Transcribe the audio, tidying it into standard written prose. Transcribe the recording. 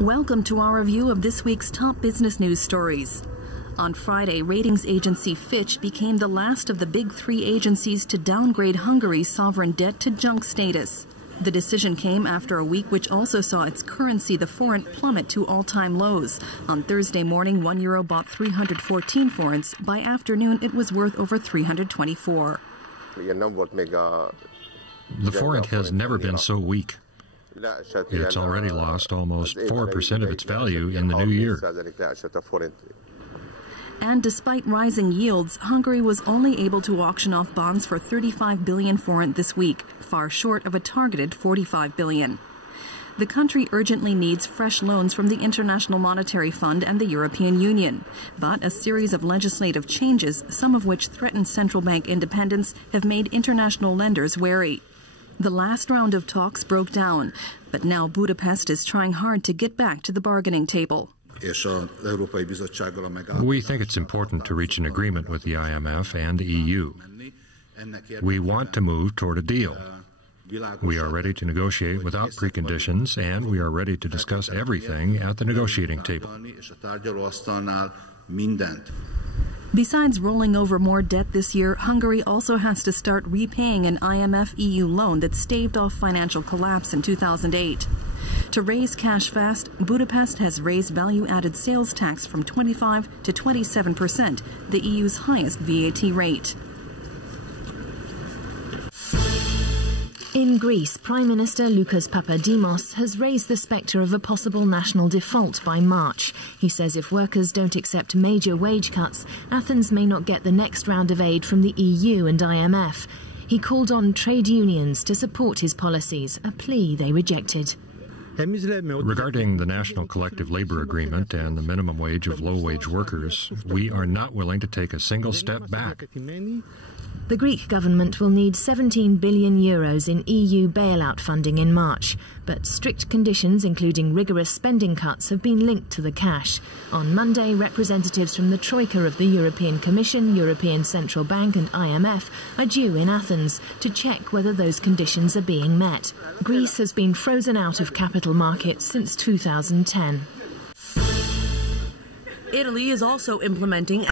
Welcome to our review of this week's top business news stories. On Friday, ratings agency Fitch became the last of the big three agencies to downgrade Hungary's sovereign debt to junk status. The decision came after a week which also saw its currency, the forint, plummet to all-time lows. On Thursday morning, €1 bought 314 forints. By afternoon, it was worth over 324. The forint has never been so weak. It's already lost almost 4% of its value in the new year. And despite rising yields, Hungary was only able to auction off bonds for 35 billion forint this week, far short of a targeted 45 billion. The country urgently needs fresh loans from the International Monetary Fund and the European Union. But a series of legislative changes, some of which threaten central bank independence, have made international lenders wary. The last round of talks broke down, but now Budapest is trying hard to get back to the bargaining table. We think it's important to reach an agreement with the IMF and the EU. We want to move toward a deal. We are ready to negotiate without preconditions, and we are ready to discuss everything at the negotiating table. Besides rolling over more debt this year, Hungary also has to start repaying an IMF-EU loan that staved off financial collapse in 2008. To raise cash fast, Budapest has raised value-added sales tax from 25% to 27%, the EU's highest VAT rate. In Greece, Prime Minister Lucas Papademos has raised the spectre of a possible national default by March. He says if workers don't accept major wage cuts, Athens may not get the next round of aid from the EU and IMF. He called on trade unions to support his policies, a plea they rejected. Regarding the National Collective Labor Agreement and the minimum wage of low-wage workers, we are not willing to take a single step back. The Greek government will need €17 billion in EU bailout funding in March, but strict conditions, including rigorous spending cuts, have been linked to the cash. On Monday, representatives from the Troika of the European Commission, European Central Bank and IMF are due in Athens to check whether those conditions are being met. Greece has been frozen out of capital markets since 2010. Italy is also implementing